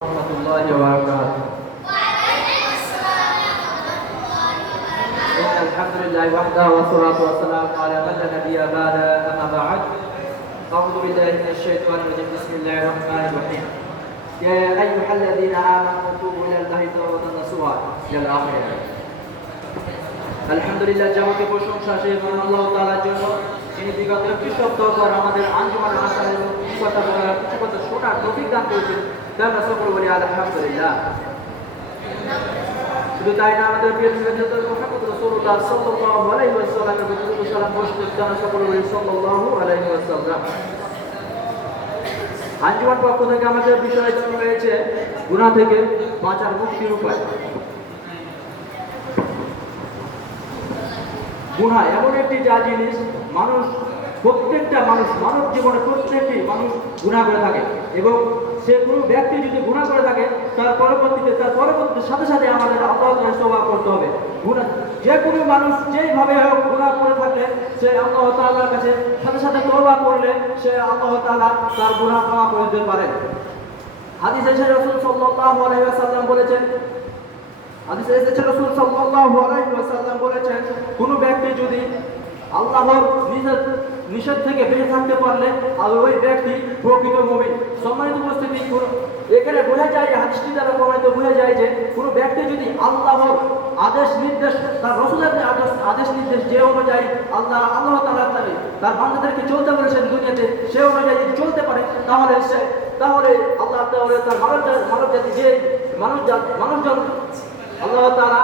ورحمة الله وبركاته. إن الحمد لله وحده والصلاة والسلام على من لا نبي بعده أما بعد. أعوذ بالله من الشيطان الرجيم. بسم الله الرحمن الرحيم. يا أيها الذين آمنوا توبوا إلى الله توبة نصوحا إلى الآخرة. আলহামদুলিল্লাহ, যাবতীয় প্রশংসা সেই মহান আল্লাহ তাআলার জন্য, যিনি বিগত একটি সপ্তাহ পর আমাদের আঞ্জুমান আসার এবং কথা বলার কিছু কথা শোনার তৌফিক দান করেছেন। তাই আমরা সকলে বলি আলহামদুলিল্লাহ। শুধু তাই না, আমাদের প্রিয় নবী মুহাম্মদ রাসূলুল্লাহ সাল্লাল্লাহু আলাইহি ওয়াসাল্লামের প্রতি সালাম বর্ষিত জানা সকলে বলি সাল্লাল্লাহু আলাইহি ওয়াসাল্লাম। আঞ্জুমান পক্ষ থেকে আমাদের বিষয় জন্য রয়েছে গুনাহ থেকে বাঁচার মুক্তির উপায়। গুনাহ এমন একটি যা জিনিস প্রত্যেকটা মানুষ মানব জীবনে প্রত্যেকটি মানুষ গুনাহ করে থাকে, এবং সে কোনো ব্যক্তি যদি গুনাহ করে থাকে তার পরবর্তীতে সাথে সাথে আমাদের আল্লাহর তওবা করতে হবে। গুনাহ যে কোনো মানুষ যেইভাবে হোক গুনাহ করে থাকলে সে আল্লাহ তাআলার কাছে সাথে সাথে তওবা করলে সে আল্লাহ তাআলা তার গুনাহ ক্ষমা করে দিতে পারেন। হাদিসে রাসূল সাল্লাল্লাহু আলাইহি ওয়াসাল্লাম বলেছেন, রাসূল সাল্লাল্লাহু আলাইহি ওয়াসাল্লাম বলেছেন, কোন ব্যক্তি যদি আল্লাহর নিষেধ থেকে বেঁচে থাকতে পারলে আর ওই ব্যক্তি প্রকৃত মুমিন। সম্মানিত উপস্থিতি, এখানে বোঝা যায়, হাদিসটি দ্বারা প্রমাণিত বোঝা যায় যে কোন ব্যক্তি যদি আল্লাহর আদেশ নির্দেশ, তার রাসূলের আদেশ নির্দেশ যে অনুযায়ী আল্লাহ তাআলা তার বান্দাদেরকে চলতে বলেছেন দুনিয়াতে, সে অনুযায়ী যদি চলতে পারে তাহলে আল্লাহ তার মানব জাতি যে মানুষজন আল্লাহ তাআলা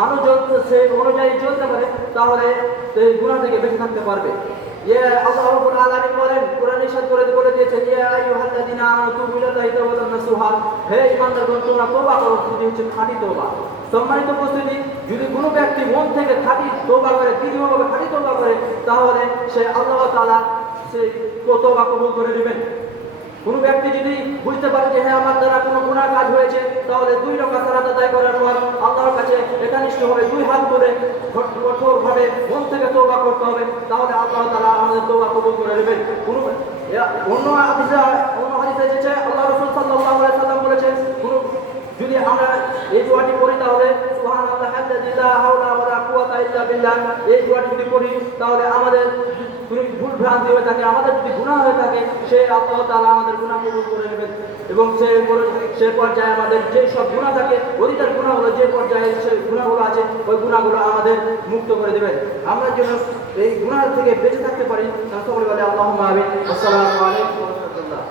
মানুষজন সে অনুযায়ী চলতে পারে তাহলে সেই গুনাহ থেকে বেঁচে থাকতে পারবে। আল্লাহ রাব্বুল আলামিন বলেন, কোরআনে ইরশাদ করে দিয়েছেন, ইয়া আইয়ুহাল্লাযীনা আমানু তুবু ইলাল্লাহি তাওবাতান নাসুহা, হে ঈমানদারগণ তোমরা তওবা করো, সেটি হচ্ছে খাঁটি তওবা। সম্মানিত উপস্থিতি, যদি কোনো ব্যক্তি মন থেকে খাঁটি তওবা করে, দৃঢ়ভাবে খাঁটি তওবা করে, তাহলে সে আল্লাহ তাআলা সেই তওবা কবুল করে নেবেন। কোন ব্যক্তি যদি বুঝতে পারে যে হ্যাঁ আমার দ্বারা কোনো গুনাহ কাজ হয়েছে, তাহলে 2 রাকাত সালাত আদায় করার পর আল্লাহর কাছে একনিষ্ঠভাবে 2 হাত ধরে কঠোরভাবে মন থেকে তওবা করতে হবে, তাহলে আল্লাহ তাআলা আমাদের তওবা কবুল করে নেবেন। অন্য হাদিসে এসেছে, আল্লাহ রাসূল সাল্লাল্লাহু আলাইহি সাল্লাম বলেছেন, যদি আমরা এই দোয়াটি পড়ি তাহলে সুবহানাল্লাহি লা হাওলা ওয়ালা কুওয়াতা ইল্লা বিল্লাহ, এই দোয়াটি যদি পড়ি তাহলে আমাদের কোনো ভুল ভ্রান্তি হয়ে থাকে, আমাদের যদি গুনাহ হয়ে থাকে, সে আল্লাহ তাআলা আমাদের গুনাহ কবুল করে নেবেন, এবং সে পর্যায়ে আমাদের যে সব গুনাহ থাকে, অধিকার গুনাহগুলো যে পর্যায়ে সেই গুনাহগুলো আছে, ওই গুনাহগুলো আমাদের মুক্ত করে দেবেন। আমরা যেন এই গুনাহ থেকে বেঁচে থাকতে পারি, সকলে বলে আল্লাহুম্মা আমিন। আসসালামু আলাইকুম ওয়া রাহমাতুল্লাহ।